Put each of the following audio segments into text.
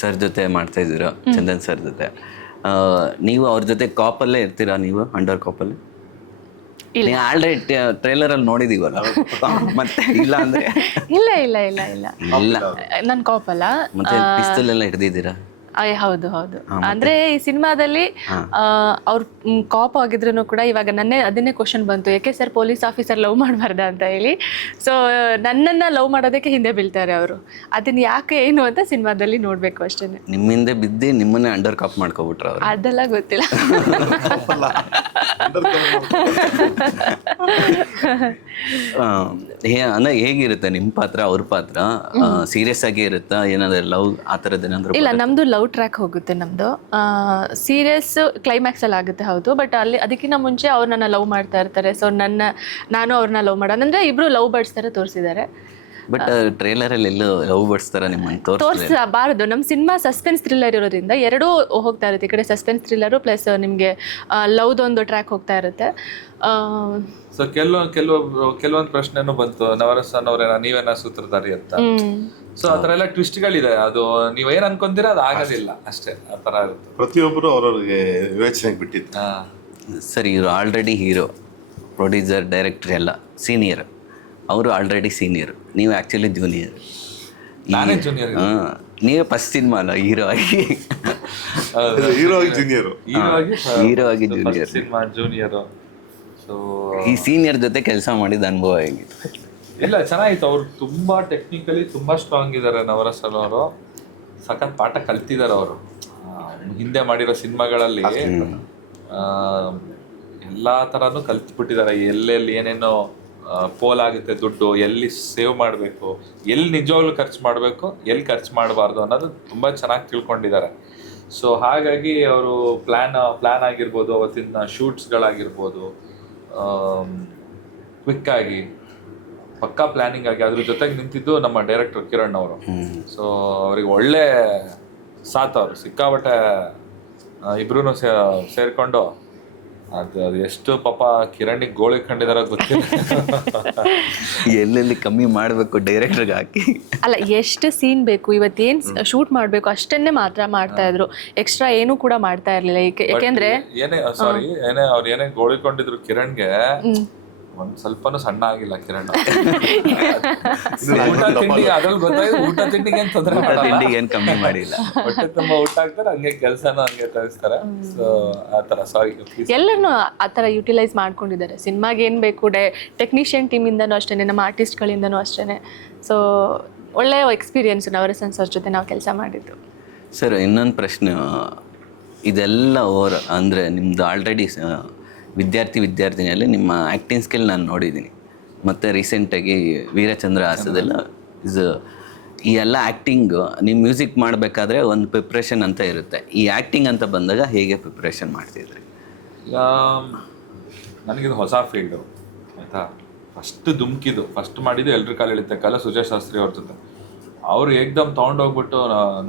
Sir ಜೊತೆ ಮಾಡ್ತಾ ಇದ್ದೀರಾ, ಚಂದನ್ ಸರ್ ಜೊತೆ. ನೀವು ಅವ್ರ ಜೊತೆ ಕಾಪಲ್ಲೇ ಇರ್ತೀರಾ? ನೀವು ಅಂಡರ್ ಕಾಪಲ್ಲಿ ನೀವು ಆಲ್ರೆಡಿ ಟ್ರೈಲರಲ್ಲಿ ನೋಡಿದೀವಲ್ಲ, ಮತ್ತೆ ಇಲ್ಲ ಅಂದ್ರೆ ಇಲ್ಲ ಇಲ್ಲ ಇಲ್ಲ ಇಲ್ಲ ಇಲ್ಲ ನನ್ನ ಕಾಪಲ್ಲ. ಮತ್ತೆ ಪಿಸ್ತೂಲ್ ಎಲ್ಲ ಹಿಡ್ದಿದ್ದೀರಾ? ಹೌದು ಹೌದು. ಅಂದ್ರೆ ಈ ಸಿನಿಮಾದಲ್ಲಿ ಅವ್ರು ಕಾಪ್ ಆಗಿದ್ರು ಕೂಡ ಇವಾಗ ಅದನ್ನೇ ಕ್ವಶನ್ ಬಂತು, ಯಾಕೆ ಸರ್ ಪೊಲೀಸ್ ಆಫೀಸರ್ ಲವ್ ಮಾಡಬಾರ್ದ ಅಂತ ಹೇಳಿ. ಸೊ ನನ್ನನ್ನ ಲವ್ ಮಾಡೋದಕ್ಕೆ ಹಿಂದೆ ಬೀಳ್ತಾರೆ ಅವರು. ಅದನ್ನ ಯಾಕೆ ಏನು ಅಂತ ಸಿನಿಮಾದಲ್ಲಿ ನೋಡ್ಬೇಕು ಅಷ್ಟೇನೆ. ನಿಮ್ಮಿಂದ ಬಿದ್ದು ನಿಮ್ಮನ್ನೇ ಅಂಡರ್ ಕಾಪ್ ಮಾಡ್ಕೊಬಿಟ್ರ ಅವ್ರು? ಅದೆಲ್ಲ ಗೊತ್ತಿಲ್ಲ. ಅಂದ್ರೆ ಹೇಗಿರುತ್ತೆ ನಿಮ್ಮ ಪಾತ್ರ, ಅವ್ರ ಪಾತ್ರ? ಸೀರಿಯಸ್ ಆಗಿ ಇರುತ್ತಾ? ಏನಾದ್ರು ಲವ್ ಆ ಥರದ್ದು ಏನಾದ್ರು? ಇಲ್ಲ, ನಮ್ದು ಲವ್ ಟ್ರ್ಯಾಕ್ ಹೋಗುತ್ತೆ. ನಮ್ದು ಸೀರಿಯಸ್ ಕ್ಲೈಮ್ಯಾಕ್ಸ್ ಅಲ್ಲಿ ಆಗುತ್ತೆ, ಹೌದು. ಬಟ್ ಅಲ್ಲಿ ಅದಕ್ಕಿಂತ ಮುಂಚೆ ಅವ್ರು ನನ್ನ ಲವ್ ಮಾಡ್ತಾ ಇರ್ತಾರೆ. ಸೊ ನಾನು ಅವ್ರನ್ನ ಲವ್ ಮಾಡೋದಂದ್ರೆ ಇಬ್ರು ಲವ್ ಬರ್ಡ್ಸ್ ತರ ತೋರಿಸಿದ್ದಾರೆ. ಬಟ್ ಟ್ರೇಲರಲ್ಲಿ ಎಲ್ಲೂ ಲವ್ ಬರ್ಡ್ಸ್ ತರ ನಿಮ್ಮನ್ನು ತೋರಿಸಬಾರದು. ನಮ್ಮ ಸಿನಿಮಾ ಸಸ್ಪೆನ್ಸ್ ಥ್ರಿಲ್ಲರ್ ಇರೋದ್ರಿಂದ ಎರಡೂ ಹೋಗ್ತಾ ಇರುತ್ತೆ. ಈ ಕಡೆ ಸಸ್ಪೆನ್ಸ್ ಥ್ರಿಲ್ಲರು ಪ್ಲಸ್ ನಿಮಗೆ ಲವ್ದೊಂದು ಟ್ರ್ಯಾಕ್ ಹೋಗ್ತಾ ಇರುತ್ತೆ. ಸೊ ಕೆಲವೊಂದು ಪ್ರಶ್ನೆನೂ ಬಂತು, ನವರಸನ್ ಅವರೇನ ನೀವೇನ ಸೂತ್ರಧಾರಿ ಅಂತ. ಸೊ ಆ ಥರ ಎಲ್ಲ ಟ್ವಿಸ್ಟ್ಗಳಿದೆ. ಅದು ನೀವು ಏನ್ ಅನ್ಕೊಂತೀರ ಅದು ಆಗೋದಿಲ್ಲ ಅಷ್ಟೇ, ಆ ಥರ ಇರುತ್ತೆ. ಪ್ರತಿಯೊಬ್ಬರು ಅವ್ರವ್ರಿಗೆ ವಿವೇಚನೆಗೆ ಬಿಟ್ಟಿದ್ದು. ಸರ್, ಇವರು ಆಲ್ರೆಡಿ ಹೀರೋ, ಪ್ರೊಡ್ಯೂಸರ್, ಡೈರೆಕ್ಟರ್ ಎಲ್ಲ ಸೀನಿಯರ್. ಅವರು ಆಲ್ರೆಡಿ ಸೀನಿಯರ್, ನೀವು ಆ್ಯಕ್ಚುಲಿ ಜೂನಿಯರ್. ನಾನೇ ಜೂನಿಯರ್. ನೀವೇ ಫಸ್ಟ್ ಸಿನಿಮಾ ಅಲ್ಲ ಹೀರೋ ಆಗಿ? ಹೀರೋ ಆಗಿ ಜೂನಿಯರ್, ಹೀರೋ ಆಗಿ ಜೂನಿಯರ್, ಸಿನಿಮಾ ಜೂನಿಯರ್. ಸೊ ಈ ಸೀನಿಯರ್ ಜೊತೆ ಕೆಲಸ ಮಾಡಿದ ಅನುಭವ ಹೇಗಿತ್ತು? ಇಲ್ಲ, ಚೆನ್ನಾಗಿತ್ತು. ಅವ್ರು ತುಂಬಾ ಟೆಕ್ನಿಕಲಿ ತುಂಬಾ ಸ್ಟ್ರಾಂಗ್ ಇದ್ದಾರೆ. ನವರಸನ್ ಅವರು ಸಖತ್ ಪಾಠ ಕಲ್ತಿದ್ದಾರೆ. ಅವರು ಹಿಂದೆ ಮಾಡಿರೋ ಸಿನಿಮಾಗಳಲ್ಲಿ ಎಲ್ಲಾ ತರಾನು ಕಲ್ತ್ಬಿಟ್ಟಿದ್ದಾರೆ. ಎಲ್ಲೆಲ್ಲಿ ಏನೇನೋ ಪೋಲ್ ಆಗುತ್ತೆ ದುಡ್ಡು, ಎಲ್ಲಿ ಸೇವ್ ಮಾಡಬೇಕು, ಎಲ್ಲಿ ನಿಜವಾಗ್ಲೂ ಖರ್ಚು ಮಾಡಬೇಕು, ಎಲ್ಲಿ ಖರ್ಚು ಮಾಡಬಾರ್ದು ಅನ್ನೋದು ತುಂಬ ಚೆನ್ನಾಗಿ ತಿಳ್ಕೊಂಡಿದ್ದಾರೆ. ಸೊ ಹಾಗಾಗಿ ಅವರು ಪ್ಲ್ಯಾನ್ ಆಗಿರ್ಬೋದು, ಅವತ್ತಿನ ಶೂಟ್ಸ್ಗಳಾಗಿರ್ಬೋದು, ಕ್ವಿಕ್ಕಾಗಿ ಪಕ್ಕಾ ಪ್ಲ್ಯಾನಿಂಗ್ ಆಗಿ ಅದ್ರ ಜೊತೆಗೆ ನಿಂತಿದ್ದು ನಮ್ಮ ಡೈರೆಕ್ಟರ್ ಕಿರಣ್ ಅವರು. ಸೊ ಅವ್ರಿಗೆ ಒಳ್ಳೆ ಸಾಥ್ ಅವರು ಸಿಕ್ಕಾಬಟ್ಟೆ. ಇಬ್ರು ಸೇರಿಕೊಂಡು ಅದು ಎಷ್ಟು ಪಾಪ ಕಿರಣಿಗೆ ಗೋಳಿ ಕಂಡಿದಾರ ಗೊತ್ತಿಲ್ಲ. ಎಲ್ಲೆಲ್ಲಿ ಕಮ್ಮಿ ಮಾಡಬೇಕು ಡೈರೆಕ್ಟರ್ಗೆ ಹಾಕಿ. ಅಲ್ಲ, ಎಷ್ಟು ಸೀನ್ ಬೇಕು, ಇವತ್ತೇನು ಶೂಟ್ ಮಾಡಬೇಕು ಅಷ್ಟನ್ನೇ ಮಾತ್ರ ಮಾಡ್ತಾ ಇದ್ರು. ಎಕ್ಸ್ಟ್ರಾ ಏನೂ ಕೂಡ ಮಾಡ್ತಾ ಇರ್ಲಿಲ್ಲ. ಯಾಕೆಂದ್ರೆ ಅವ್ರು ಏನೇ ಗೋಳಿಕೊಂಡಿದ್ರು ಕಿರಣ್ಗೆ ಒಂದ್ ಸ್ವಲ್ಪನೂ ಸಣ್ಣ ಆಗಿಲ್ಲ ಕಿರಣ್. ಊಟ ತಿಂಡಿ ಅದ್ರಲ್ಲಿ ಗೊತ್ತಾಯ್ತು, ಊಟ ತಿಂಡಿಗೆ ಏನ್ ತೊಂದರೆ ಏನ್ ಕಮ್ಮಿ ಮಾಡಿಲ್ಲ. ಹೊಟ್ಟೆ ತುಂಬಾ ಊಟ ಹಾಕ್ತಾರೆ, ಹಂಗೆ ಕೆಲಸನ ಹಂಗೆ ತರಿಸ್ತಾರೆ. ಸೊ ಆತರ ಸಾರಿ ಎಲ್ಲರನ್ನು ಆತರ ಯುಟಿಲೈಸ್ ಮಾಡ್ಕೊಂಡಿದ್ದಾರೆ. ಸಿನಿಮಾಗೆ ಏನ್ ಬೇಕು ಟೆಕ್ನಿಷಿಯನ್ ಟೀಮ್ ಇಂದನೂ ಅಷ್ಟೇನೆ, ನಮ್ಮ ಆರ್ಟಿಸ್ಟ್ಗಳಿಂದನೂ ಅಷ್ಟೇನೆ. ಸೊ ಒಳ್ಳೆಯ ಎಕ್ಸ್ಪೀರಿಯನ್ಸ್ ನವರಸನ್ ಸರ್ ಜೊತೆ ನಾವು ಕೆಲಸ ಮಾಡಿದ್ದು. ಸರ್, ಇನ್ನೊಂದು ಪ್ರಶ್ನೆ. ಇದೆಲ್ಲ ಓವರ್ ಅಂದರೆ ನಿಮ್ಮದು ಆಲ್ರೆಡಿ ವಿದ್ಯಾರ್ಥಿನಿಯಲ್ಲಿ ನಿಮ್ಮ ಆ್ಯಕ್ಟಿಂಗ್ ಸ್ಕಿಲ್ ನಾನು ನೋಡಿದ್ದೀನಿ. ಮತ್ತು ರೀಸೆಂಟಾಗಿ ವೀರಚಂದ್ರ ಹಾಸದೆಲ್ಲ ಈ ಎಲ್ಲ ಆ್ಯಕ್ಟಿಂಗು ನೀವು ಮ್ಯೂಸಿಕ್ ಮಾಡಬೇಕಾದ್ರೆ ಒಂದು ಪ್ರಿಪ್ರೇಷನ್ ಅಂತ ಇರುತ್ತೆ. ಈ ಆ್ಯಕ್ಟಿಂಗ್ ಅಂತ ಬಂದಾಗ ಹೇಗೆ ಪ್ರಿಪ್ರೇಷನ್ ಮಾಡ್ತಿದ್ರಿ? ಈಗ ನನಗಿದು ಹೊಸ ಫೀಲ್ಡು ಆಯಿತಾ. ಫಸ್ಟ್ ಮಾಡಿದ್ದು ಎಲ್ರ ಕಾಲ ಎಳಿತೆ ಕಾಲ ಸುಜಯ್ ಶಾಸ್ತ್ರಿ ಅವ್ರ ಜೊತೆ. ಅವರು ಏಕ್ದಮ್ ತೊಗೊಂಡೋಗ್ಬಿಟ್ಟು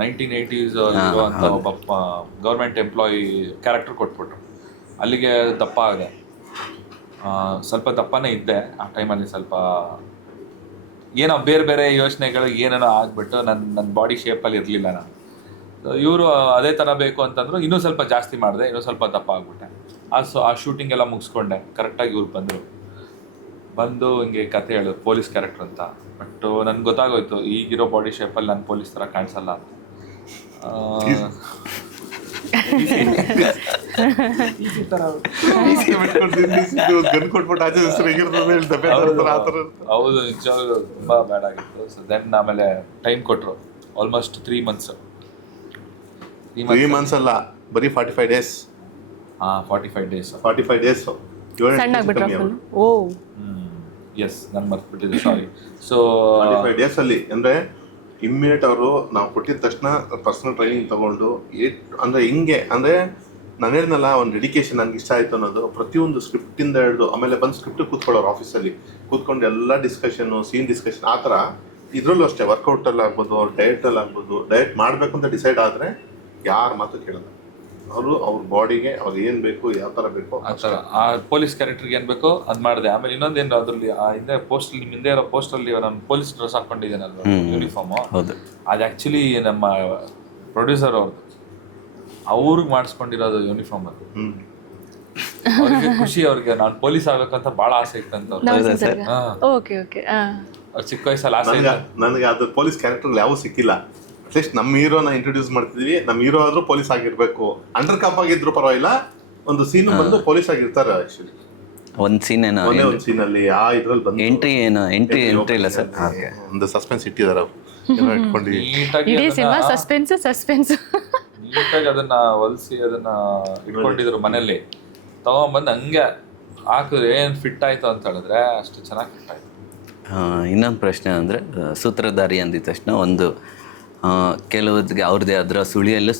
1980s ಇರುವಂಥ ಒಬ್ಬ ಗೌರ್ಮೆಂಟ್ ಎಂಪ್ಲಾಯಿ ಕ್ಯಾರೆಕ್ಟರ್ ಕೊಟ್ಬಿಟ್ರು. ಅಲ್ಲಿಗೆ ದಪ್ಪ ಆಗಿದೆ. ಸ್ವಲ್ಪ ದಪ್ಪನೇ ಇದ್ದೆ ಆ ಟೈಮಲ್ಲಿ. ಸ್ವಲ್ಪ ಏನೋ ಬೇರೆ ಯೋಚನೆಗಳು ಏನೇನೋ ಆಗಿಬಿಟ್ಟು ನನ್ನ ಬಾಡಿ ಶೇಪಲ್ಲಿ ಇರಲಿಲ್ಲ ನಾನು. ಇವರು ಅದೇ ಥರ ಬೇಕು ಅಂತಂದ್ರು, ಇನ್ನೂ ಸ್ವಲ್ಪ ಜಾಸ್ತಿ ಮಾಡಿದೆ, ಇನ್ನೂ ಸ್ವಲ್ಪ ದಪ್ಪ ಆಗಿಬಿಟ್ಟೆ. ಆ ಶೂಟಿಂಗ್ ಎಲ್ಲ ಮುಗಿಸ್ಕೊಂಡೆ. ಕರೆಕ್ಟಾಗಿ ಇವ್ರು ಬಂದು ಹಿಂಗೆ ಕತೆ ಹೇಳಿದ್ರು, ಪೊಲೀಸ್ ಕ್ಯಾರೆಕ್ಟರ್ ಅಂತ. ಬಟ್ ನನ್ಗೆ ಗೊತ್ತಾಗೋಯ್ತು ಈಗಿರೋ ಬಾಡಿ ಶೇಪಲ್ಲಿ ನಾನು ಪೊಲೀಸ್ ಥರ ಕಾಣಿಸಲ್ಲ ಅಂತ. ಹೌದು, ನಿಜವಾಗ್ಲೂ ತುಂಬಾ ಬ್ಯಾಡ್ ಆಗಿತ್ತು. ಸೊ ದೆನ್ ಆಮೇಲೆ ಟೈಮ್ ಕೊಟ್ರು, ಆಲ್ಮೋಸ್ಟ್ 3 months. 3 months ಅಲ್ಲ, ಬರೀ 45 days. 45 days. 45 days ಸಣ್ಣ ಆಗ್ಬಿಟ್ರು. ಓ ಎಸ್, ನಾನು ಮರ್ತ್ಬಿಟ್ಟಿದ್ದೆ, ಸಾರಿ. ಸೊ 45 days ಅಲ್ಲಿ ಅಂದ್ರೆ ಇಮ್ಮಿಡಿಯೇಟ್ ಅವರು ನಾವು ಕೊಟ್ಟಿದ ತಕ್ಷಣ ಪರ್ಸನಲ್ ಟ್ರೈನಿಂಗ್ ತಗೊಂಡು ಅಂದರೆ ಹಿಂಗೆ ಅಂದರೆ ನಾನು ಹೇಳಿದ್ನಲ್ಲ, ಒಂದು ಡೆಡಿಕೇಶನ್ ನನಗೆ ಇಷ್ಟ ಆಯಿತು ಅನ್ನೋದು. ಪ್ರತಿಯೊಂದು ಸ್ಕ್ರಿಪ್ಟಿಂದ ಹಿಡಿದು ಆಮೇಲೆ ಬಂದು ಸ್ಕ್ರಿಪ್ಟ್ ಕೂತ್ಕೊಳ್ಳೋರು ಆಫೀಸಲ್ಲಿ ಕೂತ್ಕೊಂಡು ಎಲ್ಲ ಡಿಸ್ಕಷನ್ನು, ಸೀನ್ ಡಿಸ್ಕಷನ್ ಆ ಥರ. ಇದರಲ್ಲೂ ಅಷ್ಟೇ, ವರ್ಕೌಟಲ್ಲಿ ಆಗ್ಬೋದು, ಡಯಟಲ್ಲಿ ಆಗ್ಬೋದು. ಡಯಟ್ ಮಾಡಬೇಕು ಅಂತ ಡಿಸೈಡ್ ಆದರೆ ಯಾರ ಮಾತು ಕೇಳಲ್ಲ. ಅವರು ಅವ್ರ ಬಾಡಿಗೆ ಅವ್ರು ಏನು ಬೇಕು, ಯಾವ ಥರ ಬೇಕೋ ಆ ಥರ. ಆ ಪೊಲೀಸ್ ಕ್ಯಾರೆಕ್ಟರ್ಗೆ ಏನು ಬೇಕೋ ಅದು ಮಾಡಿದೆ. ಆಮೇಲೆ ಇನ್ನೊಂದೇನು ಅದರಲ್ಲಿ ಹಿಂದೆ ಪೋಸ್ಟಲ್ಲಿ, ನಿಮ್ಮ ಹಿಂದೆ ಇರೋ ಪೋಸ್ಟಲ್ಲಿ ನಾನು ಪೊಲೀಸ್ ಡ್ರೆಸ್ ಹಾಕೊಂಡಿದ್ದೇನಲ್ವ, ಯೂನಿಫಾರ್ಮು. ಅದು ಆ್ಯಕ್ಚುಲಿ ನಮ್ಮ ಪ್ರೊಡ್ಯೂಸರ್ ಅವ್ರಿಗೆ ಮಾಡಿಸ್ಕೊಂಡಿರೋದು ಯೂನಿಫಾರ್ಮ್ ಅದು. ಹ್ಮ್ ಅವ್ರಿಗೆ ಖುಷಿ, ಅವ್ರಿಗೆ ನಾನು ಪೊಲೀಸ್ ಆಗ್ಬೇಕಂತ ಬಹಳ ಆಸೆ ಇತ್ತಂತ ಓಕೆ ಓಕೆ ಅವ್ರು ಚಿಕ್ಕ ವಯಸ್ಸಲ್ಲಿ ಆಸೆ ಇತ್ತು. ನನಗೆ ಅದು ಪೊಲೀಸ್ ಕ್ಯಾರೆಕ್ಟರ್ ಯಾವ ಸಿಕ್ಕಿಲ್ಲ. ಅಟ್ಲೀಸ್ಟ್ ನಮ್ಮ ಹೀರೋನ ಇಂಟ್ರೊಡ್ಯೂಸ್ ಮಾಡ್ತಿದೀವಿ, ನಮ್ಮ ಹೀರೋ ಆದ್ರೂ ಪೊಲೀಸ್ ಆಗಿರ್ಬೇಕು, ಅಂಡರ್ ಕಾಪ್ ಆಗಿದ್ರು ಪರವಾಗಿಲ್ಲ, ಒಂದು ಸೀನ್ ಬಂದು ಪೊಲೀಸ್ ಆಗಿರ್ತಾರೆ. ಆಕ್ಚುಲಿ ಒಂದು ಸೀನ್ ಏನೋ ಒಂದು ಸೀನ್ ಅಲ್ಲಿ ಆ ಇದ್ರಲ್ಲಿ ಬಂದು ಎಂಟ್ರಿ ಇಲ್ಲ ಸರ್. ಒಂದು ಸಸ್ಪೆನ್ಸ್ ಇಟ್ಟಿದ್ದಾರೆ ಅವ್ರು ಇಟ್ಕೊಂಡು. ನೀಟಾಗಿ ಇಡೀ ಸಿನಿಮಾ ಸಸ್ಪೆನ್ಸ್ ನೀಟಾಗಿ ಅದನ್ನ ಹೊಲಿಸಿ ಅದನ್ನ ಇಟ್ಕೊಂಡಿದ್ರು ಮನೇಲಿ. ತಗೊಂಬಂದು ಹಂಗೆ ಹಾಕಿದ್ರೆ ಏನ್ ಫಿಟ್ ಆಯ್ತು ಅಂತ ಹೇಳಿದ್ರೆ ಅಷ್ಟು ಚೆನ್ನಾಗಿ ಫಿಟ್ ಆಯ್ತು. ಇನ್ನೊಂದು ಪ್ರಶ್ನೆ ಅಂದರೆ ಸೂತ್ರಧಾರಿ ಅಂದಿದ ತಕ್ಷಣ ಒಂದು ಕೆಲವೊತ್ತಿಗೆ ಅವ್ರದ್ದೇ ಅದರ ಸುಳಿಯಲ್ಲೂ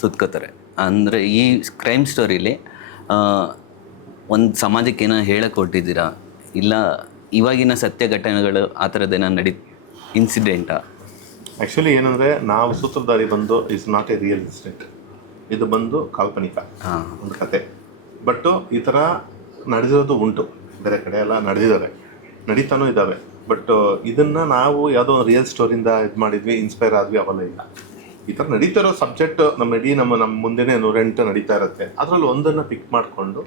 ಸುತ್ಕೋತಾರೆ. ಅಂದರೆ ಈ ಕ್ರೈಮ್ ಸ್ಟೋರಿಲಿ ಒಂದು ಸಮಾಜಕ್ಕೆ ಏನೋ ಹೇಳಕ್ಕೆ ಹೊಟ್ಟಿದ್ದೀರಾ, ಇಲ್ಲ ಇವಾಗಿನ ಸತ್ಯ ಘಟನೆಗಳು ಆ ಥರದ್ದೇನೋ ಇನ್ಸಿಡೆಂಟಾ? ಆ್ಯಕ್ಚುಲಿ ಏನಂದರೆ ನಾವು ಸೂತ್ರಧಾರಿ ಬಂದು is not A real incident, ಇದು ಬಂದು ಕಾಲ್ಪನಿಕ ಒಂದು ಕತೆ. ಬಟ್ಟು ಈ ಥರ ನಡೆದಿರೋದು ಉಂಟು, ಬೇರೆ ಕಡೆ ಎಲ್ಲ ನಡೆದಿದ್ದಾವೆ, ನಡೀತಾನೂ ಇದ್ದಾವೆ. ಬಟ್ ಇದನ್ನು ನಾವು ಯಾವುದೋ ಒಂದು ರಿಯಲ್ ಸ್ಟೋರಿಯಿಂದ ಇದು ಮಾಡಿದ್ವಿ, ಇನ್ಸ್ಪೈರ್ ಆದ್ವಿ, ಅವೆಲ್ಲ ಇಲ್ಲ. ಈ ಥರ ನಡೀತಿರೋ ಸಬ್ಜೆಕ್ಟ್ ನಮ್ಮ ಮುಂದೆನೇ 108 ನಡೀತಾ ಇರುತ್ತೆ. ಅದರಲ್ಲಿ ಒಂದನ್ನು ಪಿಕ್ ಮಾಡಿಕೊಂಡು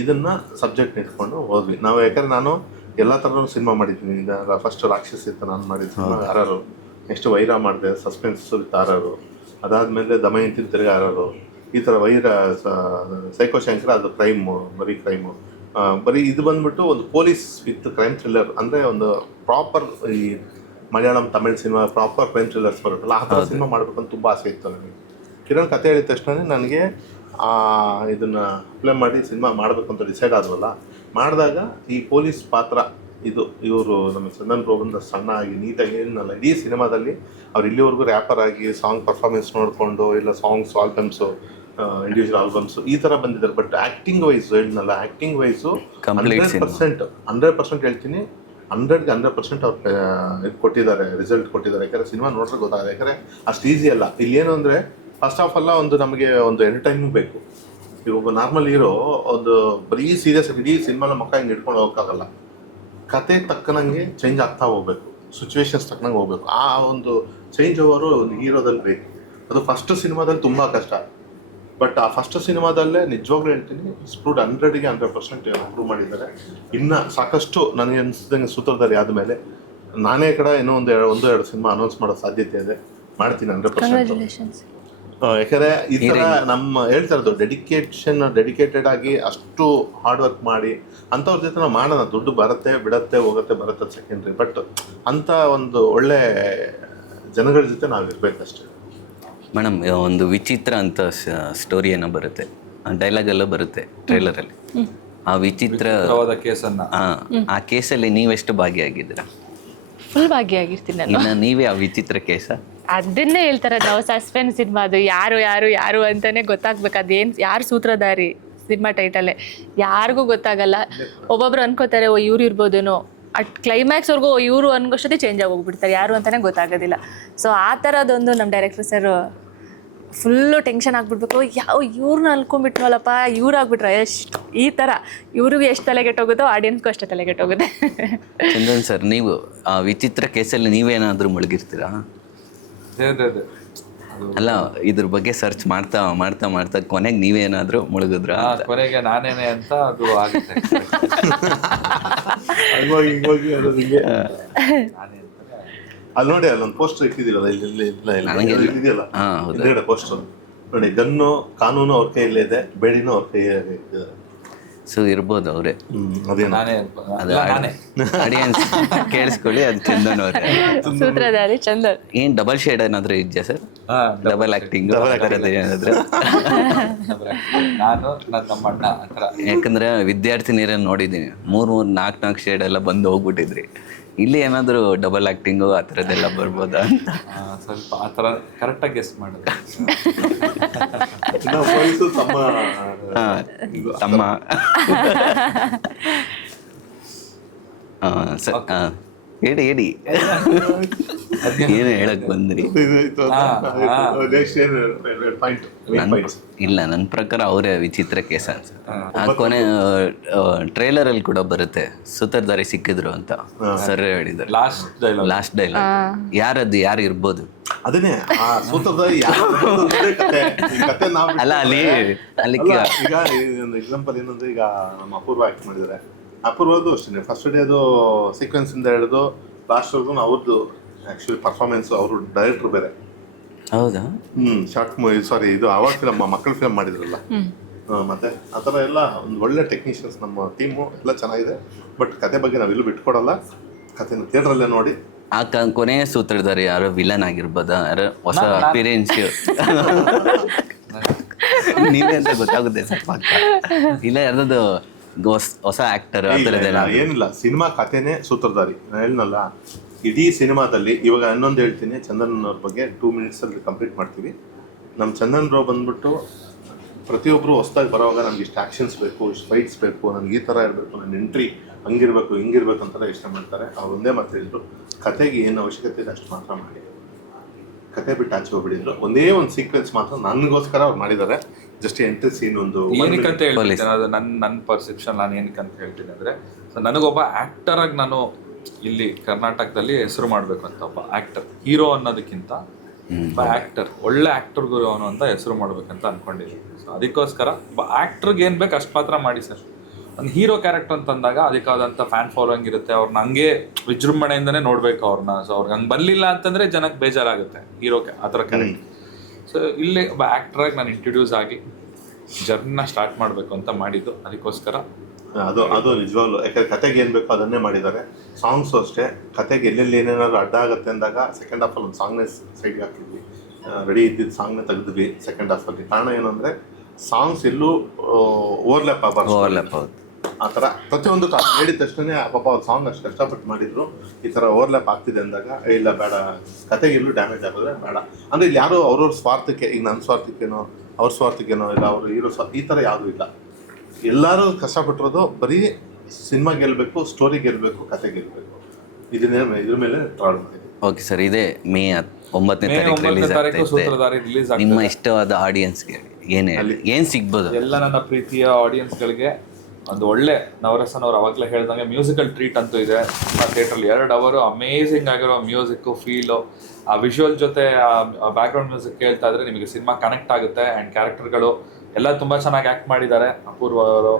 ಇದನ್ನು ಸಬ್ಜೆಕ್ಟ್ ಇಟ್ಕೊಂಡು ಹೋದ್ವಿ ನಾವು. ಯಾಕಂದ್ರೆ ನಾನು ಎಲ್ಲ ಥರನೂ ಸಿನಿಮಾ ಮಾಡಿದ್ದೀನಿ. ಫಸ್ಟ್ ರಾಕ್ಷಸ ಇತ್ತು ನಾನು ಮಾಡಿದ ಸಿನಿಮಾ ಆರರು, ನೆಕ್ಸ್ಟ್ ವೈರ ಮಾಡಿದೆ, ಸಸ್ಪೆನ್ಸ್ ವಿತ್ ಆರರು, ಅದಾದಮೇಲೆ ದಮಯಂತಿ ತಿರ್ಗಿ ಆರರು, ಈ ಥರ ವೈರ ಸೈಕೋಶಂಕರ, ಅದು ಕ್ರೈಮು, ಬರೀ ಕ್ರೈಮು, ಬರೀ ಇದು ಬಂದ್ಬಿಟ್ಟು ಒಂದು ಪೊಲೀಸ್ ವಿತ್ ಕ್ರೈಮ್ ಥ್ರಿಲ್ಲರ್. ಅಂದರೆ ಒಂದು ಪ್ರಾಪರ್ ಈ Malayalam Tamil cinema proper crime thrillers ಬರುತ್ತಲ್ಲ, ಆ ಥರ ಸಿನಿಮಾ ಮಾಡಬೇಕು ಅಂತ ತುಂಬ ಆಸೆ ಇತ್ತು ನನಗೆ. ಕಿರಣ್ ಕತೆ ಹೇಳಿದ ತಕ್ಷಣ ನನಗೆ ಇದನ್ನು ಅಪ್ಲೈ ಮಾಡಿ ಸಿನಿಮಾ ಮಾಡಬೇಕು ಅಂತ ಡಿಸೈಡ್ ಆದ್ವಲ್ಲ. ಮಾಡಿದಾಗ ಈ ಪೊಲೀಸ್ ಪಾತ್ರ ಇವರು ನಮ್ಮ ಚಂದನ್ ಪ್ರೋಬಂದ ಸಣ್ಣ ಆಗಿ ನೀಟಾಗಿ ಏನಲ್ಲ, ಇಡೀ ಸಿನಿಮಾದಲ್ಲಿ ಅವ್ರು ಇಲ್ಲಿವರೆಗೂ ರ್ಯಾಪರ್ ಆಗಿ ಸಾಂಗ್ ಪರ್ಫಾರ್ಮೆನ್ಸ್ ನೋಡಿಕೊಂಡು, ಇಲ್ಲ ಸಾಂಗ್ಸ್ ಆಲ್ಬಮ್ಸು, ಇಂಡಿವಿಜುವಲ್ ಆಲ್ಬಮ್ಸು ಈ ಥರ ಬಂದಿದ್ದಾರೆ. ಬಟ್ ಆ್ಯಕ್ಟಿಂಗ್ ವೈಸು ಹೇಳಿದ್ನಲ್ಲ, ಆ್ಯಕ್ಟಿಂಗ್ ವೈಸು 100% ಹೇಳ್ತೀನಿ, 100ಗೆ 100% ಅವ್ರು ಇದು ಕೊಟ್ಟಿದ್ದಾರೆ, ರಿಸಲ್ಟ್ ಕೊಟ್ಟಿದ್ದಾರೆ. ಯಾಕಂದರೆ ಸಿನಿಮಾ ನೋಡ್ರೆ ಗೊತ್ತಾಗುತ್ತೆ. ಯಾಕಂದರೆ ಅಷ್ಟು ಈಸಿ ಅಲ್ಲ. ಇಲ್ಲೇನು ಅಂದರೆ ಫಸ್ಟ್ ಆಫ್ ಆಲ್ ಒಂದು ನಮಗೆ ಒಂದು ಎಂಟರ್ಟೈನ್ಮೆಂಟ್ ಬೇಕು. ಈಗ ಒಬ್ಬ ನಾರ್ಮಲ್ ಹೀರೋ ಒಂದು ಬರೀ ಸೀರಿಯಸ್ ಇಡೀ ಸಿನಿಮಾನ ಮಕ್ಕ ಹಿಂಗೆ ಹಿಡ್ಕೊಂಡು ಹೋಗೋಕ್ಕಾಗಲ್ಲ. ಕತೆ ತಕ್ಕನಂಗೆ ಚೇಂಜ್ ಆಗ್ತಾ ಹೋಗ್ಬೇಕು, ಸಿಚುವೇಶನ್ಸ್ ತಕ್ಕನಂಗೆ ಹೋಗ್ಬೇಕು. ಆ ಒಂದು ಚೇಂಜ್ ಓವರು ಒಂದು ಹೀರೋದಲ್ಲಿ ಬೇಕು. ಅದು ಫಸ್ಟ್ ಸಿನಿಮಾದಲ್ಲಿ ತುಂಬ ಕಷ್ಟ. ಬಟ್ ಆ ಫಸ್ಟ್ ಸಿನಿಮಾದಲ್ಲೇ ನಿಜವಾಗ್ಲೂ ಹೇಳ್ತೀನಿ, ಸ್ಪ್ರೂಡ್ 100ಗೆ 100% ಇಂಪ್ರೂವ್ ಮಾಡಿದ್ದಾರೆ. ಇನ್ನು ಸಾಕಷ್ಟು ನನಗೆ ಅನಿಸಿದಂಗೆ ಸೂತ್ರಧಾರಿ ಆದಮೇಲೆ ನಾನೇ ಕಡೆ ಇನ್ನೂ ಒಂದು 2 ಸಿನಿಮಾ ಅನೌನ್ಸ್ ಮಾಡೋ ಸಾಧ್ಯತೆ ಇದೆ. ಮಾಡ್ತೀನಿ 100%. ಯಾಕಂದರೆ ಈ ಥರ ನಮ್ಮ ಹೇಳ್ತಾ ಇರೋದು ಡೆಡಿಕೇಟೆಡ್ ಆಗಿ ಅಷ್ಟು ಹಾರ್ಡ್ ವರ್ಕ್ ಮಾಡಿ ಅಂಥವ್ರ ಜೊತೆ ನಾವು ಮಾಡೋಣ. ದುಡ್ಡು ಬರುತ್ತೆ, ಬಿಡತ್ತೆ, ಹೋಗುತ್ತೆ, ಬರುತ್ತೆ, ಸೆಕೆಂಡ್ರಿ. ಬಟ್ ಅಂಥ ಒಂದು ಒಳ್ಳೆ ಜನಗಳ ಜೊತೆ ನಾವು ಇರಬೇಕಷ್ಟೇ. ಮೇಡಮ್, ಒಂದು ವಿಚಿತ್ರ ಅಂತ ಸ್ಟೋರಿ ಏನೋ ಬರುತ್ತೆ, ಡೈಲಾಗೆಲ್ಲ ಬರುತ್ತೆ ಟ್ರೈಲರಲ್ಲಿ. ಆ ವಿಚಿತ್ರವಾದ ಕೇಸನ್ನು, ಆ ಕೇಸಲ್ಲಿ ನೀವೆಷ್ಟು ಭಾಗಿಯಾಗಿದ್ದೀರಾ? ಫುಲ್ ಭಾಗಿಯಾಗಿರ್ತೀನಿ ನಾನು. ಇನ್ನು ನೀವೇ ಆ ವಿಚಿತ್ರ ಕೇಸ? ಅದನ್ನೇ ಹೇಳ್ತಾರೆ ನಾವು, ಸಸ್ಪೆನ್ಸ್ ಸಿನಿಮಾ ಅದು. ಯಾರು ಅಂತಾನೆ ಗೊತ್ತಾಗ್ಬೇಕು. ಅದೇನು ಯಾರು ಸೂತ್ರಧಾರಿ ಸಿನಿಮಾ ಟೈಟಲ್ಲೇ ಯಾರಿಗೂ ಗೊತ್ತಾಗಲ್ಲ. ಒಬ್ಬೊಬ್ರು ಅನ್ಕೋತಾರೆ ಓ ಇವ್ರು ಇರ್ಬೋದೇನೋ, ಕ್ಲೈಮ್ಯಾಕ್ಸ್ವರೆಗೂ ಇವರು ಅನ್ಕೋಷ್ಟೇ ಚೇಂಜ್ ಆಗಿ ಹೋಗ್ಬಿಡ್ತಾರೆ, ಯಾರು ಅಂತಾನೆ ಗೊತ್ತಾಗೋದಿಲ್ಲ. ಸೊ ಆ ಥರದೊಂದು ನಮ್ಮ ಡೈರೆಕ್ಟರ್ ಸರ್ ಫುಲ್ಲು ಟೆನ್ಷನ್ ಆಗ್ಬಿಡ್ಬೇಕು. ಇವ್ರನ್ನ ಅನ್ಕೊಂಡ್ಬಿಟ್ವಲ್ಲಪ್ಪ, ಇವ್ರು ಆಗ್ಬಿಟ್ರೆ ಎಷ್ಟು ಈ ಥರ, ಇವ್ರಿಗೂ ಎಷ್ಟು ತಲೆಗೆಟ್ಟೋಗುತ್ತೋ ಆಡಿಯನ್ಸ್ಗೂ ಅಷ್ಟೇ ತಲೆಗೆಟ್ಟೋಗುತ್ತೆ. ಚಂದನ್ ಸರ್, ನೀವು ಆ ವಿಚಿತ್ರ ಕೇಸಲ್ಲಿ ನೀವೇನಾದರೂ ಮುಳುಗಿರ್ತೀರಾ? ಅಲ್ಲ, ಇದ್ರ ಬಗ್ಗೆ ಸರ್ಚ್ ಮಾಡ್ತಾ ಮಾಡ್ತಾ ಮಾಡ್ತಾ ಕೊನೆಗೆ ನೀವೇನಾದ್ರೂ ಮುಳುಗಿದ್ರ? ಕೊನೆಗೆ ನಾನೇನೆ ಅಂತ ಅದು ಆಗುತ್ತೆ. ಅಲ್ಲಿ ನೋಡಿ, ಅಲ್ಲೊಂದು ಪೋಸ್ಟರ್ ಇಟ್ಟಿದ್ದೀರಲ್ಲ, ಇದೆಯಲ್ಲ ಹಿಂದ್ಗಡೆ ಪೋಸ್ಟರ್ ನೋಡಿ, ಗನ್ನು ಕಾನೂನು ಅವ್ರ ಕೈಯಲ್ಲೇ ಇದೆ, ಬೇಡಿನೂ ಅವ್ರ ಕೈಯಲ್ಲಿ ಇಟ್ಟಿದ್ದಾರೆ. ಸೊ ಇರ್ಬೋದು ಅವರೇ. ಆಡಿಯನ್ಸ್ ಕೇಳಿಸ್ಕೊಳ್ಳಿ, ಅದು ಚಂದನ್ ಅವರೇ. ಸೂತ್ರಧಾರಿ ಚಂದನ್. ಏನ್ ಡಬಲ್ ಶೇಡ್ ಏನಾದ್ರು ಇದೆಯಾ ಸರ್? ಡಬಲ್ ಆಕ್ಟಿಂಗ್ ಏನಾದ್ರು? ನಾನು ನಮ್ಮ ಅಣ್ಣ ಆತರ. ಯಾಕಂದ್ರೆ ವಿದ್ಯಾರ್ಥಿನಿಯರನ್ನ ನೋಡಿದ್ದೀನಿ, 3-4 ಶೇಡ್ ಎಲ್ಲ ಬಂದು ಹೋಗ್ಬಿಟ್ಟಿದ್ರಿ. ಇಲ್ಲಿ ಏನಾದ್ರು ಡಬಲ್ ಆಕ್ಟಿಂಗು ಆ ಥರದ್ದೆಲ್ಲ ಬರ್ಬೋದಾ ಅಂತ ಸ್ವಲ್ಪ ಆ ಥರ ಕರೆಕ್ಟಾಗಿ ಗೆಸ್ ಮಾಡೋದು. ತಮ್ಮ ಹೇಳಿ ಏನು ಹೇಳಕ್ ಬಂದ್ರಿ? ಇಲ್ಲ, ನನ್ನ ಪ್ರಕಾರ ಅವರೇ ವಿಚಿತ್ರ ಕೇಸ ಅನ್ಸುತ್ತೆ. ಆ ಕೊನೆ ಟ್ರೇಲರ್ ಅಲ್ಲಿ ಕೂಡ ಬರುತ್ತೆ, ಸೂತ್ರಧಾರಿ ಸಿಕ್ಕಿದ್ರು ಅಂತ ಸರ್ ಹೇಳಿದ್ದಾರೆ. ಲಾಸ್ಟ್ ಡೈಲಾಗ್ ಯಾರದ್ದು, ಯಾರು ಇರ್ಬೋದು ಅದನ್ನೇ ಆ ಸೂತ್ರಧಾರಿ ಕತೆ ನಾವು ಅಲ್ಲ ಅಲ್ಲಿ ಈಗ ಎಕ್ಸಾಂಪಲ್ ಏನಂದ್ರೆ, ಈಗ ನಮ್ಮ ಅಪೂರ್ವ ಆಕ್ಟ್ ಮಾಡಿದ್ದಾರೆ. ಅಪೂರ್ವದು ಅಷ್ಟೇ ಫಸ್ಟ್ ಡೇ ಅದು ಸೀಕ್ವೆನ್ಸ್ ಇಂದ ಹಿಡಿದು ಲಾಸ್ಟ್ವರೆಗೂ ಅವ್ರದ್ದು ಆಕ್ಚುಲಿ ಪರ್ಫಾರ್ಮೆನ್ಸ್, ಅವರು ಡೈರೆಕ್ಟರ್ ಬೇರೆ. ಹೌದಾ? ಶಾರ್ಟ್ ಮೂವಿ, ಸಾರಿ ಇದು ಅವಾರ್ಡ್ ಫಿಲಮ್, ಮಕ್ಕಳ ಫಿಲಮ್ ಮಾಡಿದ್ರಲ್ಲ. ಮತ್ತೆ ಆ ಥರ ಎಲ್ಲ ಒಂದು ಒಳ್ಳೆ ಟೆಕ್ನಿಷಿಯನ್ಸ್ ನಮ್ಮ ಟೀಮು ಎಲ್ಲ ಚೆನ್ನಾಗಿದೆ. ಬಟ್ ಕತೆ ಬಗ್ಗೆ ನಾವೆಲ್ಲೂ ಬಿಟ್ಕೊಡಲ್ಲ, ಕತೆನ ಥಿಯೇಟ್ರಲ್ಲೇ ನೋಡಿ. ಆ ಕೊನೆಯ ಸೂತ್ರಧಾರಿ ಯಾರೋ ವಿಲನ್ ಆಗಿರ್ಬೋದಾ, ಯಾರೋ ಹೊಸ ಅಪಿಯರೆನ್ಸ್ ನೀವೇ ಅಂತ ಗೊತ್ತಾಗುತ್ತೆ ಸ್ವಲ್ಪ, ಇಲ್ಲ ಯಾರ್ದು ಹೊಸ ಆಕ್ಟರ್ ಆ ಥರದ್ದೆಲ್ಲ ಏನಿಲ್ಲ. ಸಿನಿಮಾ ಕಥೆನೇ ಸೂತ್ರಧಾರಿ. ನಾನು ಹೇಳಿನಲ್ಲ, ಇಡೀ ಸಿನಿಮಾದಲ್ಲಿ ಇವಾಗ ಇನ್ನೊಂದು ಹೇಳ್ತೀನಿ, ಚಂದನ್ ಅವ್ರ ಬಗ್ಗೆ 2 minutes ಕಂಪ್ಲೀಟ್ ಮಾಡ್ತೀವಿ. ನಮ್ಮ ಚಂದನ್ ರಾವ್ ಬಂದ್ಬಿಟ್ಟು ಪ್ರತಿಯೊಬ್ಬರು ಹೊಸದಾಗಿ ಬರೋವಾಗ ನಮ್ಗೆ ಇಷ್ಟು ಆ್ಯಕ್ಷನ್ಸ್ ಬೇಕು, ಇಷ್ಟು ಫೈಟ್ಸ್ ಬೇಕು, ನನಗೆ ಈ ಥರ ಇರಬೇಕು, ನನ್ನ ಎಂಟ್ರಿ ಹಂಗಿರ್ಬೇಕು ಹಿಂಗಿರ್ಬೇಕು ಅಂತೆಲ್ಲ ಇಷ್ಟ ಮಾಡ್ತಾರೆ. ಅವ್ರು ಒಂದೇ ಮಾತು ಹೇಳಿದ್ರು, ಕತೆಗೆ ಏನು ಅವಶ್ಯಕತೆ ಇದೆ ಅಷ್ಟು ಮಾತ್ರ ಮಾಡಿ, ಕತೆ ಬಿಟ್ಟು ಆಚೆ ಹೋಗ್ಬಿಟ್ಟಿದ್ರು. ಒಂದೇ ಒಂದು ಸೀಕ್ವೆನ್ಸ್ ಮಾತ್ರ ನನಗೋಸ್ಕರ ಅವ್ರು ಮಾಡಿದ್ದಾರೆ. ಜಸ್ಟ್ ಎಂಟ್ರಿ ಸೀನ್ ಒಂದು ಏನಕ್ಕಂತ ಹೇಳ್ತೀನಿ, ಅದು ನನ್ನ ಪರ್ಸೆಪ್ಷನ್. ನಾನು ಏನಕ್ಕಂತ ಹೇಳ್ತೀನಿ ಅಂದರೆ, ನನಗೊಬ್ಬ ಆ್ಯಕ್ಟರ್ ಆಗಿ ನಾನು ಇಲ್ಲಿ ಕರ್ನಾಟಕದಲ್ಲಿ ಹೆಸರು ಮಾಡಬೇಕು ಅಂತ, ಒಬ್ಬ ಆ್ಯಕ್ಟರ್, ಹೀರೋ ಅನ್ನೋದಕ್ಕಿಂತ ಒಬ್ಬ ಆ್ಯಕ್ಟರ್, ಒಳ್ಳೆ ಆ್ಯಕ್ಟರ್ಗೂ ಅವನು ಅಂತ ಹೆಸರು ಮಾಡ್ಬೇಕಂತ ಅಂದ್ಕೊಂಡಿದ್ದೀನಿ. ಸೊ ಅದಕ್ಕೋಸ್ಕರ ಒಬ್ಬ ಆ್ಯಕ್ಟ್ರಿಗೆ ಏನು ಬೇಕು ಅಷ್ಟು ಮಾತ್ರ ಮಾಡಿ ಸರ್. ಒಂದು ಹೀರೋ ಕ್ಯಾರೆಕ್ಟರ್ ಅಂತಂದಾಗ ಅದಕ್ಕಾದಂಥ ಫ್ಯಾನ್ ಫಾಲೋಯಿಂಗ್ ಇರುತ್ತೆ, ಅವ್ರನ್ನ ಹಂಗೆ ವಿಜೃಂಭಣೆಯಿಂದನೇ ನೋಡಬೇಕು ಅವ್ರನ್ನ. ಸೊ ಅವ್ರಿಗೆ ಹಂಗೆ ಬರಲಿಲ್ಲ ಅಂತಂದರೆ ಜನಕ್ಕೆ ಬೇಜಾರಾಗುತ್ತೆ ಹೀರೋ ಆ ಥರ ಕ್ಯಾರೆಕ್ಟರ್. ಸೊ ಇಲ್ಲಿ ಒಬ್ಬ ಆ್ಯಕ್ಟ್ರಾಗಿ ನಾನು ಇಂಟ್ರೊಡ್ಯೂಸ್ ಆಗಿ ಜರ್ನಿನ ಸ್ಟಾರ್ಟ್ ಮಾಡಬೇಕು ಅಂತ ಮಾಡಿದ್ದು. ಅದಕ್ಕೋಸ್ಕರ ಅದು ನಿಜವಾಗ್ಲು, ಯಾಕಂದ್ರೆ ಕತೆಗೆ ಏನು ಬೇಕೋ ಅದನ್ನೇ ಮಾಡಿದ್ದಾರೆ. ಸಾಂಗ್ಸು ಅಷ್ಟೇ, ಕತೆಗೆ ಎಲ್ಲೆಲ್ಲಿ ಏನೇನಾದ್ರು ಅಡ್ಡ ಆಗುತ್ತೆ ಅಂದಾಗ ಸೆಕೆಂಡ್ ಹಾಫಲ್ಲಿ ಒಂದು ಸಾಂಗ್ನೇ ಸೈಡ್ಗೆ ಹಾಕಿದ್ವಿ, ರೆಡಿ ಇದ್ದಿದ್ದು ಸಾಂಗ್ನೇ ತೆಗೆದ್ವಿ ಸೆಕೆಂಡ್ ಹಾಫಲ್ಲಿ. ಕಾರಣ ಏನಂದರೆ, ಸಾಂಗ್ಸ್ ಎಲ್ಲೂ ಓವರ್ಲ್ಯಾಪ್ ಆಗಬಾರ್ದು. ಆ ಥರ ಪ್ರತಿಯೊಂದು ಹೇಳಿದ ತಕ್ಷಣ ಪಾಪ ಅವ್ರ ಸಾಂಗ್ ಅಷ್ಟು ಕಷ್ಟಪಟ್ಟು ಮಾಡಿದ್ರು, ಈ ಥರ ಓವರ್ಲ್ಯಾಪ್ ಆಗ್ತಿದೆ ಅಂದಾಗ ಇಲ್ಲ ಬೇಡ, ಕತೆಗೆ ಎಲ್ಲೂ ಡ್ಯಾಮೇಜ್ ಆಗೋದ್ರೆ ಬೇಡ. ಅಂದರೆ ಇಲ್ಲಿ ಯಾರೋ ಅವ್ರವ್ರ ಸ್ವಾರ್ಥಕ್ಕೆ, ಈಗ ನನ್ನ ಸ್ವಾರ್ಥಕ್ಕೇನೋ ಅವ್ರ ಸ್ವಾರ್ಥಕ್ಕೇನೋ ಇಲ್ಲ, ಅವರು ಹೀರೋ ಈ ಥರ ಯಾವುದೂ ಇಲ್ಲ. ಎಲ್ಲರೂ ಕಷ್ಟಪಟ್ಟಿರೋದು ಬರೀ ಸಿನಿಮಾ ಗೆಲ್ಲಬೇಕು, ಸ್ಟೋರಿ ಗೆಲ್ಲಬೇಕು, ಕತೆ ಗೆಲ್ಲಬೇಕು, ಇದ್ರ ಮೇಲೆ ಟ್ರಾವೆಲ್ ಮಾಡಿದ್ವಿ. ಓಕೆ ಸರ್, ಇದೇ ಮೇ 9ನೇ ತಾರೀಕು ರಿಲೀಸ್ ಆಗ್ತದೆ. ನಿಮ್ಮ ಇಷ್ಟವಾದ ಆಡಿಯನ್ಸ್ಗೆ ಏನು ಸಿಗ್ಬೋದು? ಎಲ್ಲ ನನ್ನ ಪ್ರೀತಿಯ ಆಡಿಯನ್ಸ್ಗಳಿಗೆ ಒಂದು ಒಳ್ಳೆ ನವರಸನ್ ಅವ್ರು ಅವಾಗಲೇ ಹೇಳ್ದಂಗೆ ಮ್ಯೂಸಿಕಲ್ ಟ್ರೀಟ್ ಅಂತೂ ಇದೆ. ಥಿಯೇಟ್ರಲ್ಲಿ 2 hours ಅಮೇಝಿಂಗ್ ಆಗಿರೋ ಮ್ಯೂಸಿಕ್ಕು, ಫೀಲು, ಆ ವಿಜುವಲ್ ಜೊತೆ ಆ ಬ್ಯಾಕ್ಗ್ರೌಂಡ್ ಮ್ಯೂಸಿಕ್ ಕೇಳ್ತಾ ಇದ್ರೆ ನಿಮಗೆ ಸಿನಿಮಾ ಕನೆಕ್ಟ್ ಆಗುತ್ತೆ. ಆ್ಯಂಡ್ ಕ್ಯಾರೆಕ್ಟರ್ಗಳು ಎಲ್ಲ ತುಂಬ ಚೆನ್ನಾಗಿ ಆ್ಯಕ್ಟ್ ಮಾಡಿದ್ದಾರೆ. ಅಪೂರ್ವ ಅವರು,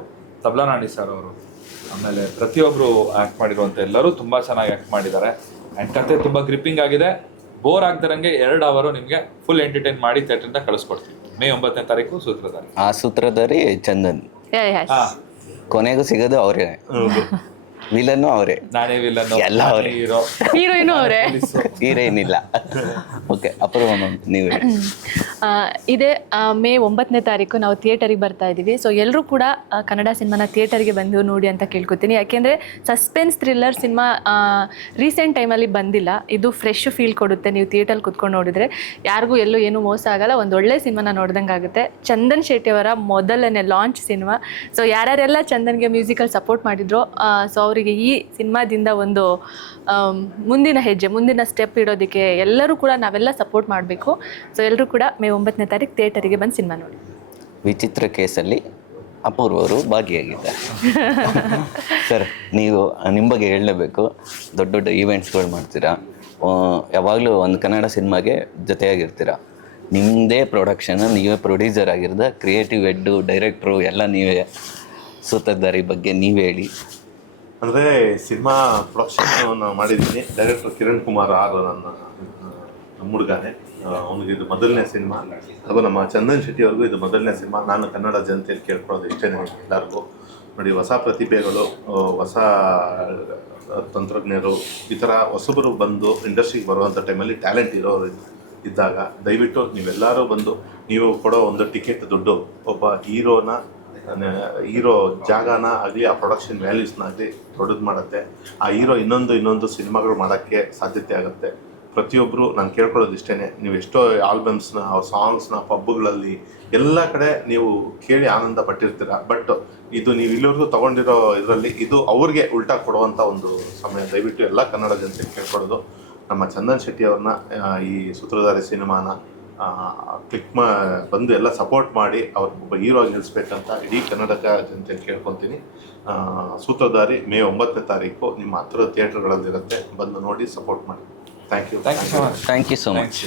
ತಬ್ಲಾ ನಾಣಿ ಸರ್ ಅವರು, ಆಮೇಲೆ ಪ್ರತಿಯೊಬ್ಬರು ಆ್ಯಕ್ಟ್ ಮಾಡಿರುವಂಥ ಎಲ್ಲರೂ ತುಂಬ ಚೆನ್ನಾಗಿ ಆ್ಯಕ್ಟ್ ಮಾಡಿದ್ದಾರೆ. ಆ್ಯಂಡ್ ಕತೆ ತುಂಬ ಗ್ರಿಪ್ಪಿಂಗ್ ಆಗಿದೆ. ಬೋರ್ ಆಗ್ದಿರಂಗೆ 2 hours ನಿಮಗೆ ಫುಲ್ ಎಂಟರ್ಟೈನ್ ಮಾಡಿ ಥಿಯೇಟ್ರಿಂದ ಕಳಿಸ್ಕೊಡ್ತೀವಿ. ಮೇ 9ನೇ ತಾರೀಕು ಸೂತ್ರಧಾರಿ. ಆ ಸೂತ್ರಧಾರಿ ಚಂದನ್, ಕೊನೆಗೂ ಸಿಗೋದು ಅವರೇ, ವಿಲನ್ನು ಅವರೇ, ನಾನೇ ವಿಲನ್, ಎಲ್ಲ ಅವರೇ, ಹೀರೋಯಿನು ಅವರೇ, ಹೀರೋಯಿನ್ ಇಲ್ಲ. ಓಕೆ, ಅಪೂರ್ವ ಮ್ಯಾಮ್ ನೀವು ಇದೇ ಮೇ 9ನೇ ತಾರೀಕು ನಾವು ಥಿಯೇಟರಿಗೆ ಬರ್ತಾ ಇದ್ದೀವಿ. ಸೊ ಎಲ್ಲರೂ ಕೂಡ ಕನ್ನಡ ಸಿನಿಮಾನ ಥಿಯೇಟರ್ಗೆ ಬಂದು ನೋಡಿ ಅಂತ ಕೇಳ್ಕೊತೀನಿ. ಯಾಕೆಂದರೆ ಸಸ್ಪೆನ್ಸ್ ಥ್ರಿಲ್ಲರ್ ಸಿನಿಮಾ ರೀಸೆಂಟ್ ಟೈಮಲ್ಲಿ ಬಂದಿಲ್ಲ. ಇದು ಫ್ರೆಶ್ ಫೀಲ್ ಕೊಡುತ್ತೆ. ನೀವು ಥಿಯೇಟರ್ ಕುತ್ಕೊಂಡು ನೋಡಿದರೆ ಯಾರಿಗೂ ಎಲ್ಲೂ ಏನೂ ಮೋಸ ಆಗಲ್ಲ. ಒಂದು ಒಳ್ಳೆ ಸಿನಿಮಾನ ನೋಡ್ದಂಗೆ ಆಗುತ್ತೆ. ಚಂದನ್ ಶೆಟ್ಟಿ ಅವರ ಮೊದಲನೇ ಲಾಂಚ್ ಸಿನಿಮಾ. ಸೊ ಯಾರ್ಯಾರೆಲ್ಲ ಚಂದನ್ಗೆ ಮ್ಯೂಸಿಕಲ್ ಸಪೋರ್ಟ್ ಮಾಡಿದ್ರು, ಸೊ ಅವರಿಗೆ ಈ ಸಿನಿಮಾದಿಂದ ಒಂದು ಮುಂದಿನ ಹೆಜ್ಜೆ, ಮುಂದಿನ ಸ್ಟೆಪ್ ಇಡೋದಕ್ಕೆ ಎಲ್ಲರೂ ಕೂಡ ನಾವೆಲ್ಲ ಸಪೋರ್ಟ್ ಮಾಡಬೇಕು. ಸೊ ಎಲ್ಲರೂ ಕೂಡ ಮೇ 9ನೇ ತಾರೀಕು ಥಿಯೇಟರಿಗೆ ಬಂದು ಸಿನಿಮಾ ನೋಡಿ. ವಿಚಿತ್ರ ಕೇಸಲ್ಲಿ ಅಪೂರ್ವ ಅವರು ಭಾಗಿಯಾಗಿದ್ದಾರೆ. ಸರ್, ನೀವು ನಿಮ್ಮ ಬಗ್ಗೆ ಹೇಳಲೇಬೇಕು. ದೊಡ್ಡ ದೊಡ್ಡ ಈವೆಂಟ್ಸ್ಗಳು ಮಾಡ್ತೀರಾ, ಯಾವಾಗಲೂ ಒಂದು ಕನ್ನಡ ಸಿನಿಮಾಗೆ ಜೊತೆಯಾಗಿರ್ತೀರ. ನಿಮ್ಮದೇ ಪ್ರೊಡಕ್ಷನ್, ನೀವೇ ಪ್ರೊಡ್ಯೂಸರ್ ಆಗಿರೋದ, ಕ್ರಿಯೇಟಿವ್ ಹೆಡ್ಡು, ಡೈರೆಕ್ಟ್ರು ಎಲ್ಲ ನೀವೇ. ಸೂತ್ರಧಾರಿ ಬಗ್ಗೆ ನೀವು ಹೇಳಿ. ಅಂದರೆ ಸಿನಿಮಾ ಪ್ರೊಡಕ್ಷನ್ ನಾವು ಮಾಡಿದ್ದೀನಿ. ಡೈರೆಕ್ಟರ್ ಕಿರಣ್ ಕುಮಾರ್ ಆರ್ ನಮ್ಮ ಹುಡುಗನೇ. ಅವನಿಗೆ ಇದು ಮೊದಲನೇ ಸಿನಿಮಾ, ಹಾಗೂ ನಮ್ಮ ಚಂದನ್ ಶೆಟ್ಟಿ ಅವ್ರಿಗೂ ಇದು ಮೊದಲನೇ ಸಿನಿಮಾ. ನಾನು ಕನ್ನಡ ಜನತೆಯಲ್ಲಿ ಕೇಳ್ಕೊಳ್ಳೋದು ಇಷ್ಟೇ ಎಲ್ಲರಿಗೂ, ನೋಡಿ ಹೊಸ ಪ್ರತಿಭೆಗಳು, ಹೊಸ ತಂತ್ರಜ್ಞರು, ಈ ಥರ ಹೊಸಬರು ಬಂದು ಇಂಡಸ್ಟ್ರಿಗೆ ಬರುವಂಥ ಟೈಮಲ್ಲಿ ಟ್ಯಾಲೆಂಟ್ ಇರೋರು ಇದ್ದಾಗ ದಯವಿಟ್ಟು ನೀವೆಲ್ಲರೂ ಬಂದು, ನೀವು ಕೊಡೋ ಒಂದು ಟಿಕೆಟ್ ದುಡ್ಡು ಒಬ್ಬ ಹೀರೋ ಜಾಗನ ಆಗಲಿ, ಆ ಪ್ರೊಡಕ್ಷನ್ ವ್ಯಾಲ್ಯೂಸ್ನ ಆಗಲಿ ದೊಡ್ಡದು ಮಾಡುತ್ತೆ. ಆ ಹೀರೋ ಇನ್ನೊಂದು ಸಿನಿಮಾಗಳು ಮಾಡೋಕ್ಕೆ ಸಾಧ್ಯತೆ ಆಗುತ್ತೆ. ಪ್ರತಿಯೊಬ್ಬರು ನಾನು ಕೇಳ್ಕೊಳ್ಳೋದು ಇಷ್ಟೇ, ನೀವು ಎಷ್ಟೋ ಆಲ್ಬಮ್ಸ್ನ ಸಾಂಗ್ಸ್ನ ಪಬ್ಗಳಲ್ಲಿ ಎಲ್ಲ ಕಡೆ ನೀವು ಕೇಳಿ ಆನಂದ ಪಟ್ಟಿರ್ತೀರ. ಬಟ್ ಇದು ನೀವು ಇಲ್ಲಿವರೆಗೂ ತೊಗೊಂಡಿರೋ ಇದರಲ್ಲಿ ಇದು ಅವ್ರಿಗೆ ಉಲ್ಟಾ ಕೊಡುವಂಥ ಒಂದು ಸಮಯ. ದಯವಿಟ್ಟು ಎಲ್ಲ ಕನ್ನಡ ಜನತೆಗೆ ಕೇಳ್ಕೊಳ್ಳೋದು, ನಮ್ಮ ಚಂದನ್ ಶೆಟ್ಟಿ ಅವ್ರನ್ನ ಈ ಸೂತ್ರಧಾರಿ ಸಿನಿಮಾನ ಬಂದು ಎಲ್ಲ ಸಪೋರ್ಟ್ ಮಾಡಿ ಅವ್ರ ಒಬ್ಬ ಹೀರೋ ಆಗಿ ನಿಲ್ಲಿಸ್ಬೇಕಂತ ಇಡೀ ಕನ್ನಡಕ ಜನತೆಗೆ ಕೇಳ್ಕೊತೀನಿ. ಸೂತ್ರಧಾರಿ ಮೇ 9ನೇ ತಾರೀಕು ನಿಮ್ಮ ಹತ್ತಿರದ ಥಿಯೇಟರ್ಗಳಲ್ಲಿರುತ್ತೆ, ಬಂದು ನೋಡಿ ಸಪೋರ್ಟ್ ಮಾಡಿ. Thank you thank you so much. Thank you so much.